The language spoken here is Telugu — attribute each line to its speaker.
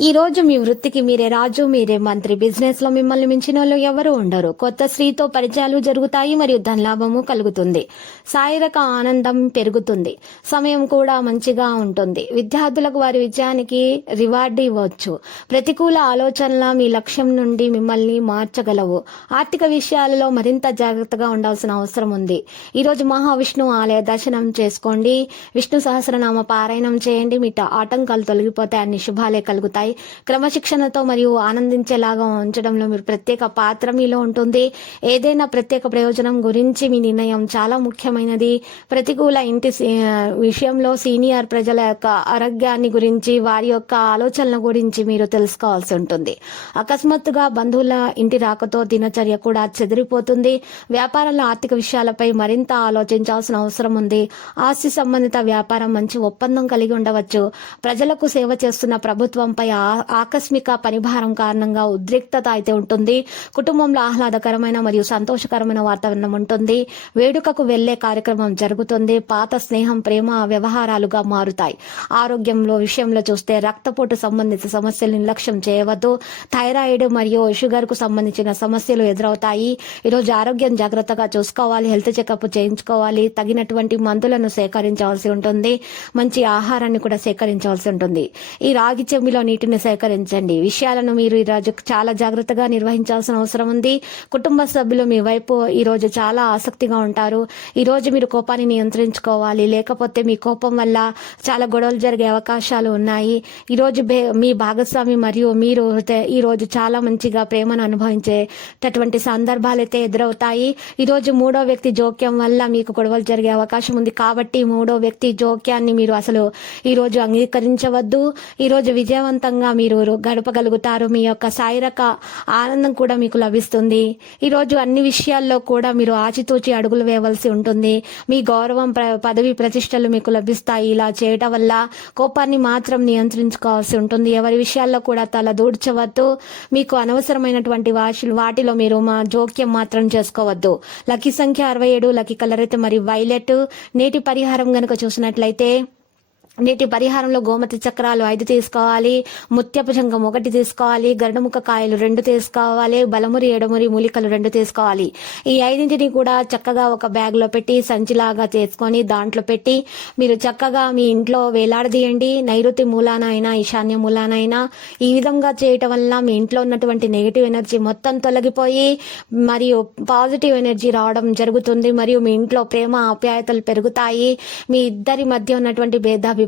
Speaker 1: ఈ రోజు మీ వృత్తికి మీరే రాజు మీరే మంత్రి. బిజినెస్లో మిమ్మల్ని మించిన వాళ్ళు ఎవరు ఉండరు. కొత్త స్త్రీతో పరిచయాలు జరుగుతాయి మరియు ధనలాభము కలుగుతుంది. శారీరక ఆనందం పెరుగుతుంది. సమయం కూడా మంచిగా ఉంటుంది. విద్యార్థులకు వారి విజయానికి రివార్డు ఇవ్వచ్చు. ప్రతికూల ఆలోచనల మీ లక్ష్యం నుండి మిమ్మల్ని మార్చగలవు. ఆర్థిక విషయాలలో మరింత జాగ్రత్తగా ఉండాల్సిన అవసరం ఉంది. ఈ రోజు మహావిష్ణు ఆలయ దర్శనం చేసుకోండి. విష్ణు సహస్రనామ పారాయణం చేయండి. మీ ఆటంకాలు తొలగిపోతాయి. అన్ని శుభాలే కలుగుతాయి. క్రమశిక్షణతో మరియు ఆనందించేలాగా ఉంచడంలో మీరు ప్రత్యేక పాత్ర మీలో ఉంటుంది. ఏదైనా ప్రత్యేక ప్రయోజనం గురించి మీ నిర్ణయం చాలా ముఖ్యమైనది. ప్రతికూల ఇంటి విషయంలో సీనియర్ ప్రజల యొక్క ఆరోగ్యాన్ని గురించి వారి యొక్క ఆలోచనల గురించి మీరు తెలుసుకోవాల్సి ఉంటుంది. అకస్మాత్తుగా బంధువుల ఇంటి రాకతో దినచర్య కూడా చెదిరిపోతుంది. వ్యాపారంలో ఆర్థిక విషయాలపై మరింత ఆలోచించాల్సిన అవసరం ఉంది. ఆస్తి సంబంధిత వ్యాపారం మంచి ఒప్పందం కలిగి ఉండవచ్చు. ప్రజలకు సేవ చేస్తున్న ప్రభుత్వంపై ఆకస్మిక పనిభారం కారణంగా ఉద్రిక్తత అయితే ఉంటుంది. కుటుంబంలో ఆహ్లాదకరమైన మరియు సంతోషకరమైన వాతావరణం ఉంటుంది. వేడుకకు వెళ్ళే కార్యక్రమం జరుగుతుంది. పాత స్నేహం ప్రేమ వ్యవహారాలుగా మారుతాయి. ఆరోగ్యంలో విషయంలో చూస్తే రక్తపోటు సంబంధిత సమస్యలు నిర్లక్ష్యం చేయవద్దు. థైరాయిడ్ మరియు షుగర్కు సంబంధించిన సమస్యలు ఎదురవుతాయి. ఈరోజు ఆరోగ్యం జాగ్రత్తగా చూసుకోవాలి. హెల్త్ చెకప్ చేయించుకోవాలి. తగినటువంటి మందులను సేకరించవలసి ఉంటుంది. మంచి ఆహారాన్ని కూడా సేకరించవలసి ఉంటుంది. ఈ రాగి చెమ్మిలో నీటిని సేకరించండి. విషయాలను మీరు ఈ రోజు చాలా జాగ్రత్తగా నిర్వహించాల్సిన అవసరం ఉంది. కుటుంబ సభ్యులు మీ వైపు ఈ రోజు చాలా ఆసక్తిగా ఉంటారు. ఈ రోజు మీరు కోపాన్ని నియంత్రించుకోవాలి. లేకపోతే మీ కోపం వల్ల చాలా గొడవలు జరిగే అవకాశాలు ఉన్నాయి. ఈ రోజు మీ భాగస్వామి మరియు మీరు ఈ రోజు చాలా మంచిగా ప్రేమను అనుభవించేటటువంటి సందర్భాలు అయితే ఎదురవుతాయి. ఈ రోజు మూడో వ్యక్తి జోక్యం వల్ల మీకు గొడవలు జరిగే అవకాశం ఉంది. కాబట్టి మూడో వ్యక్తి జోక్యాన్ని మీరు అసలు ఈ రోజు అంగీకరించవద్దు. ఈ రోజు ప్రశాంతంగా మీరు గడపగలుగుతారు. మీ యొక్క శారీరక ఆనందం కూడా మీకు లభిస్తుంది. ఈరోజు అన్ని విషయాల్లో కూడా మీరు ఆచితూచి అడుగులు వేయవలసి ఉంటుంది. మీ గౌరవం ప్ర- పదవి ప్రతిష్టలు మీకు లభిస్తాయి. ఇలా చేయటం వల్ల కోపాన్ని మాత్రం నియంత్రించుకోవాల్సి ఉంటుంది. ఎవరి విషయాల్లో కూడా తల దూడ్చవద్దు. మీకు అనవసరమైనటువంటి వాషులు వాటిలో మీరు మా జోక్యం మాత్రం చేసుకోవద్దు. లక్కీ సంఖ్య అరవై ఏడు లక్కీ కలర్ అయితే మరి వైలెట్. నేటి పరిహారం గనుక చూసినట్లయితే నేటి పరిహారంలో గోమతి చక్రాలు ఐదు తీసుకోవాలి ముత్యపు శంఖం ఒకటి తీసుకోవాలి గరుడముఖ కాయలు రెండు తీసుకోవాలి బలమురి ఎడమురి మూలికలు రెండు తీసుకోవాలి. ఈ ఐదింటిని కూడా చక్కగా ఒక బ్యాగ్లో పెట్టి సంచిలాగా చేసుకొని దాంట్లో పెట్టి మీరు చక్కగా మీ ఇంట్లో వేలాడదీయండి. నైరుతి మూలాన అయినా ఈశాన్య మూలాన అయినా ఈ విధంగా చేయటం వల్ల మీ ఇంట్లో ఉన్నటువంటి నెగిటివ్ ఎనర్జీ మొత్తం తొలగిపోయి మరియు పాజిటివ్ ఎనర్జీ రావడం జరుగుతుంది మరియు మీ ఇంట్లో ప్రేమ ఆప్యాయతలు పెరుగుతాయి. మీ ఇద్దరి మధ్య ఉన్నటువంటి భేదాభి